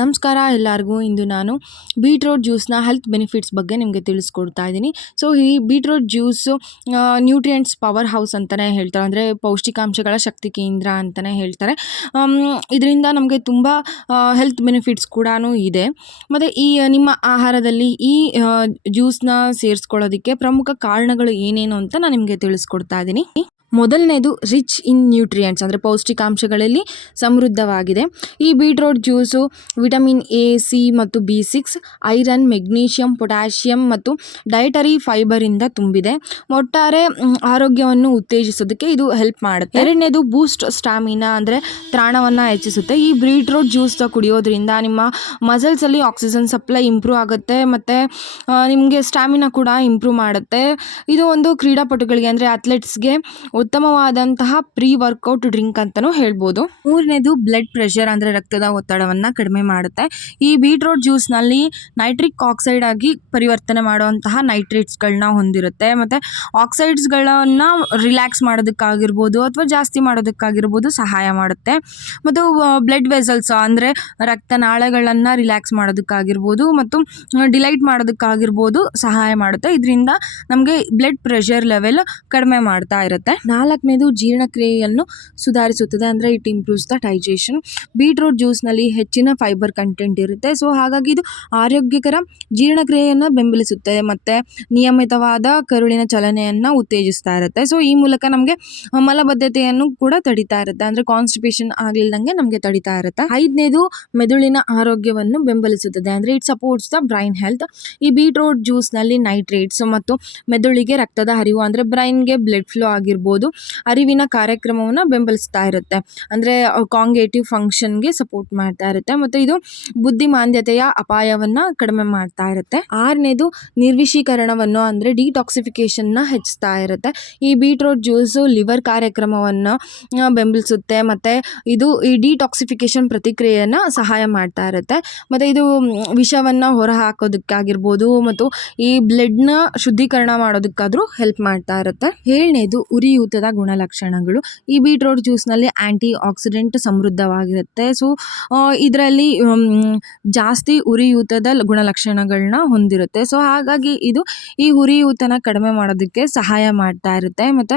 ನಮಸ್ಕಾರ ಎಲ್ಲರಿಗೂ. ಇಂದು ನಾನು ಬೀಟ್ರೋಟ್ ಜ್ಯೂಸ್ನ ಹೆಲ್ತ್ ಬೆನಿಫಿಟ್ಸ್ ಬಗ್ಗೆ ನಿಮಗೆ ತಿಳಿಸ್ಕೊಡ್ತಾ ಇದ್ದೀನಿ. ಸೊ, ಈ beetroot juice nutrients power house ಅಂತಲೇ ಹೇಳ್ತಾರೆ. ಅಂದರೆ ಪೌಷ್ಟಿಕಾಂಶಗಳ ಶಕ್ತಿ ಕೇಂದ್ರ ಅಂತಲೇ ಹೇಳ್ತಾರೆ. ಇದರಿಂದ ನಮಗೆ ತುಂಬ ಹೆಲ್ತ್ ಬೆನಿಫಿಟ್ಸ್ ಕೂಡ ಇದೆ. ಮತ್ತು ಈ ನಿಮ್ಮ ಆಹಾರದಲ್ಲಿ ಈ ಜ್ಯೂಸ್ನ ಸೇರಿಸ್ಕೊಳ್ಳೋದಕ್ಕೆ ಪ್ರಮುಖ ಕಾರಣಗಳು ಏನೇನು ಅಂತ ನಾನು ನಿಮಗೆ ತಿಳಿಸ್ಕೊಡ್ತಾ ಇದ್ದೀನಿ. ಮೊದಲನೇದು ರಿಚ್ ಇನ್ ನ್ಯೂಟ್ರಿಯೆಂಟ್ಸ್ ಅಂದರೆ ಪೌಷ್ಟಿಕಾಂಶಗಳಲ್ಲಿ ಸಮೃದ್ಧವಾಗಿದೆ. ಈ beetroot juice vitamin A C ಮತ್ತು B six iron magnesium potassium ಮತ್ತು ಡೈಟರಿ ಫೈಬರಿಂದ ತುಂಬಿದೆ. ಒಟ್ಟಾರೆ ಆರೋಗ್ಯವನ್ನು ಉತ್ತೇಜಿಸೋದಕ್ಕೆ ಇದು ಹೆಲ್ಪ್ ಮಾಡುತ್ತೆ. ಎರಡನೇದು ಬೂಸ್ಟ್ ಸ್ಟಾಮಿನಾ ಅಂದರೆ ತ್ರಾಣವನ್ನು ಹೆಚ್ಚಿಸುತ್ತೆ. ಈ ಬೀಟ್ರೋಟ್ ಜ್ಯೂಸ್ ಕುಡಿಯೋದ್ರಿಂದ ನಿಮ್ಮ ಮಸಲ್ಸಲ್ಲಿ ಆಕ್ಸಿಜನ್ ಸಪ್ಲೈ ಇಂಪ್ರೂವ್ ಆಗುತ್ತೆ ಮತ್ತು ನಿಮಗೆ ಸ್ಟ್ಯಾಮಿನಾ ಕೂಡ ಇಂಪ್ರೂವ್ ಮಾಡುತ್ತೆ. ಇದು ಒಂದು ಕ್ರೀಡಾಪಟುಗಳಿಗೆ ಅಂದರೆ ಅಥ್ಲೆಟ್ಸ್ಗೆ ಉತ್ತಮವಾದಂತಹ ಪ್ರೀ ವರ್ಕೌಟ್ ಡ್ರಿಂಕ್ ಅಂತಲೂ ಹೇಳ್ಬೋದು. ಮೂರನೇದು ಬ್ಲಡ್ ಪ್ರೆಷರ್ ಅಂದರೆ ರಕ್ತದ ಒತ್ತಡವನ್ನು ಕಡಿಮೆ ಮಾಡುತ್ತೆ. ಈ ಬೀಟ್ರೋಟ್ ಜ್ಯೂಸ್ನಲ್ಲಿ ನೈಟ್ರಿಕ್ ಆಕ್ಸೈಡ್ ಆಗಿ ಪರಿವರ್ತನೆ ಮಾಡುವಂತಹ ನೈಟ್ರೇಟ್ಸ್ಗಳನ್ನ ಹೊಂದಿರುತ್ತೆ. ಮತ್ತು ಆಕ್ಸೈಡ್ಸ್ಗಳನ್ನು ರಿಲ್ಯಾಕ್ಸ್ ಮಾಡೋದಕ್ಕಾಗಿರ್ಬೋದು ಅಥವಾ ಜಾಸ್ತಿ ಮಾಡೋದಕ್ಕಾಗಿರ್ಬೋದು ಸಹಾಯ ಮಾಡುತ್ತೆ. ಮತ್ತು ಬ್ಲಡ್ ವೆಸಲ್ಸ್ ಅಂದರೆ ರಕ್ತನಾಳಗಳನ್ನು ರಿಲ್ಯಾಕ್ಸ್ ಮಾಡೋದಕ್ಕಾಗಿರ್ಬೋದು ಮತ್ತು ಡಿಲೈಟ್ ಮಾಡೋದಕ್ಕಾಗಿರ್ಬೋದು ಸಹಾಯ ಮಾಡುತ್ತೆ. ಇದರಿಂದ ನಮಗೆ ಬ್ಲಡ್ ಪ್ರೆಷರ್ ಲೆವೆಲ್ ಕಡಿಮೆ ಮಾಡ್ತಾ ಇರುತ್ತೆ. ನಾಲ್ಕನೇದು ಜೀರ್ಣಕ್ರಿಯೆಯನ್ನು ಸುಧಾರಿಸುತ್ತದೆ ಅಂದರೆ it improves the digestion beetroot ಜ್ಯೂಸ್ನಲ್ಲಿ ಹೆಚ್ಚಿನ ಫೈಬರ್ ಕಂಟೆಂಟ್ ಇರುತ್ತೆ. ಸೊ ಹಾಗಾಗಿ ಇದು ಆರೋಗ್ಯಕರ ಜೀರ್ಣಕ್ರಿಯೆಯನ್ನು ಬೆಂಬಲಿಸುತ್ತೆ ಮತ್ತು ನಿಯಮಿತವಾದ ಕರುಳಿನ ಚಲನೆಯನ್ನು ಉತ್ತೇಜಿಸ್ತಾ ಇರುತ್ತೆ. ಸೊ ಈ ಮೂಲಕ ನಮಗೆ ಮಲಬದ್ಧತೆಯನ್ನು ಕೂಡ ತಡಿತಾ ಇರುತ್ತೆ. ಅಂದರೆ ಕಾನ್ಸ್ಟಿಪೇಷನ್ ಆಗಲಿಲ್ಲದಂಗೆ ನಮಗೆ ತಡಿತಾ ಇರುತ್ತೆ. ಐದನೇದು ಮೆದುಳಿನ ಆರೋಗ್ಯವನ್ನು ಬೆಂಬಲಿಸುತ್ತದೆ. ಅಂದರೆ it supports the brain health ಈ ಬೀಟ್ರೂಟ್ ಜ್ಯೂಸ್ನಲ್ಲಿ ನೈಟ್ರೇಟ್ಸ್ ಮತ್ತು ಮೆದುಳಿಗೆ ರಕ್ತದ ಹರಿವು, ಅಂದರೆ ಬ್ರೈನ್ಗೆ ಬ್ಲಡ್ ಫ್ಲೋ ಆಗಿರ್ಬೋದು ಅರಿವಿನ ಕಾರ್ಯಕ್ರಮವನ್ನು ಬೆಂಬಲಿಸ್ತಾ ಇರುತ್ತೆ. ಅಂದರೆ ಕಾಂಗೇಟಿವ್ ಫಂಕ್ಷನ್ಗೆ ಸಪೋರ್ಟ್ ಮಾಡ್ತಾ ಇರುತ್ತೆ. ಮತ್ತು ಇದು ಬುದ್ಧಿಮಾಂದ್ಯತೆಯ ಅಪಾಯವನ್ನು ಕಡಿಮೆ ಮಾಡ್ತಾ ಇರುತ್ತೆ. ಆರನೇದು ನಿರ್ವಿಷೀಕರಣವನ್ನು ಅಂದರೆ, ಡಿಟಾಕ್ಸಿಫಿಕೇಷನ್ನ ಹೆಚ್ಚಿಸ್ತಾ ಇರುತ್ತೆ. ಈ ಬೀಟ್ರೋಟ್ ಜ್ಯೂಸು ಲಿವರ್ ಕಾರ್ಯಕ್ರಮವನ್ನು ಬೆಂಬಲಿಸುತ್ತೆ. ಮತ್ತು ಇದು ಈ ಡಿಟಾಕ್ಸಿಫಿಕೇಷನ್ ಪ್ರತಿಕ್ರಿಯೆಯನ್ನು ಸಹಾಯ ಮಾಡ್ತಾ ಇರುತ್ತೆ. ಮತ್ತು ಇದು ವಿಷವನ್ನು ಹೊರಹಾಕೋದಕ್ಕಾಗಿರ್ಬೋದು. ಮತ್ತು ಈ ಬ್ಲಡ್ನ ಶುದ್ಧೀಕರಣ ಮಾಡೋದಕ್ಕಾದರೂ ಹೆಲ್ಪ್ ಮಾಡ್ತಾ ಇರುತ್ತೆ. ಏಳನೇದು ಉರಿಯೂತದ ಗುಣಲಕ್ಷಣಗಳು. ಈ ಬೀಟ್ರೋಟ್ ಜ್ಯೂಸ್ನಲ್ಲಿ ಆ್ಯಂಟಿ ಆಕ್ಸಿಡೆಂಟ್ ಸಮೃದ್ಧವಾಗಿರುತ್ತೆ. ಸೊ ಇದರಲ್ಲಿ ಜಾಸ್ತಿ ಉರಿಯೂತದ ಗುಣಲಕ್ಷಣಗಳನ್ನ ಹೊಂದಿರುತ್ತೆ. ಸೊ, ಹಾಗಾಗಿ ಇದು ಈ ಉರಿಯೂತನ ಕಡಿಮೆ ಮಾಡೋದಕ್ಕೆ ಸಹಾಯ ಮಾಡ್ತಾ ಇರುತ್ತೆ. ಮತ್ತು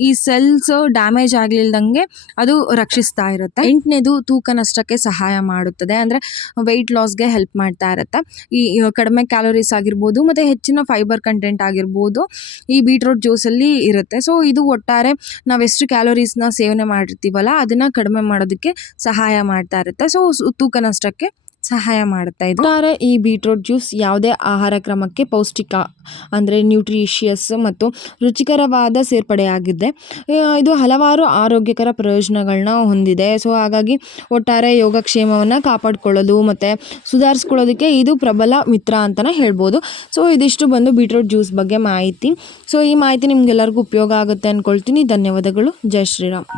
ಈ ಸೆಲ್ಸ್ ಡ್ಯಾಮೇಜ್ ಆಗಲಿಲ್ದಂಗೆ ಅದು ರಕ್ಷಿಸ್ತಾ ಇರುತ್ತೆ. ಎಂಟನೇದು ತೂಕ ನಷ್ಟಕ್ಕೆ ಸಹಾಯ ಮಾಡುತ್ತದೆ. ಅಂದರೆ, ವೆಯ್ಟ್ ಲಾಸ್ಗೆ ಹೆಲ್ಪ್ ಮಾಡ್ತಾ ಇರುತ್ತೆ. ಈ ಕಡಿಮೆ ಕ್ಯಾಲೋರೀಸ್ ಆಗಿರ್ಬೋದು, ಮತ್ತು ಹೆಚ್ಚಿನ ಫೈಬರ್ ಕಂಟೆಂಟ್ ಆಗಿರ್ಬೋದು ಈ ಬೀಟ್ರೋಟ್ ಜ್ಯೂಸಲ್ಲಿ ಇರುತ್ತೆ. ಸೊ, ಇದು ಒಟ್ಟಾರೆ ನಾವು ಎಷ್ಟು ಕ್ಯಾಲೋರೀಸ್ನ ಸೇವನೆ ಮಾಡಿರ್ತೀವಲ್ಲ ಅದನ್ನು ಕಡಿಮೆ ಮಾಡೋದಕ್ಕೆ ಸಹಾಯ ಮಾಡ್ತಾ ಇರುತ್ತೆ. ಸೊ ತೂಕ ನಷ್ಟಕ್ಕೆ ಸಹಾಯ ಮಾಡ್ತಾ ಇದ್ದಾರೆ ಈ ಬೀಟ್ರೂಟ್ ಜ್ಯೂಸ್ ಯಾವುದೇ ಆಹಾರ ಕ್ರಮಕ್ಕೆ ಪೌಷ್ಟಿಕ, ಅಂದರೆ ನ್ಯೂಟ್ರಿಷಿಯಸ್ ಮತ್ತು ರುಚಿಕರವಾದ ಸೇರ್ಪಡೆಯಾಗಿದೆ ಇದು ಹಲವಾರು ಆರೋಗ್ಯಕರ ಪ್ರಯೋಜನಗಳನ್ನ ಹೊಂದಿದೆ. ಸೊ ಹಾಗಾಗಿ ಒಟ್ಟಾರೆ ಯೋಗಕ್ಷೇಮವನ್ನು ಕಾಪಾಡಿಕೊಳ್ಳೋದು ಮತ್ತು ಸುಧಾರಿಸ್ಕೊಳ್ಳೋದಕ್ಕೆ ಇದು ಪ್ರಬಲ ಮಿತ್ರ ಅಂತಲೇ ಹೇಳ್ಬೋದು. ಸೊ ಇದಿಷ್ಟು ಬಂದು ಬೀಟ್ರೂಟ್ ಜ್ಯೂಸ್ ಬಗ್ಗೆ ಮಾಹಿತಿ. ಸೊ ಈ ಮಾಹಿತಿ ನಿಮಗೆಲ್ಲರಿಗೂ ಉಪಯೋಗ ಆಗುತ್ತೆ ಅಂದ್ಕೊಳ್ತೀನಿ ಧನ್ಯವಾದಗಳು. ಜೈ ಶ್ರೀರಾಮ್.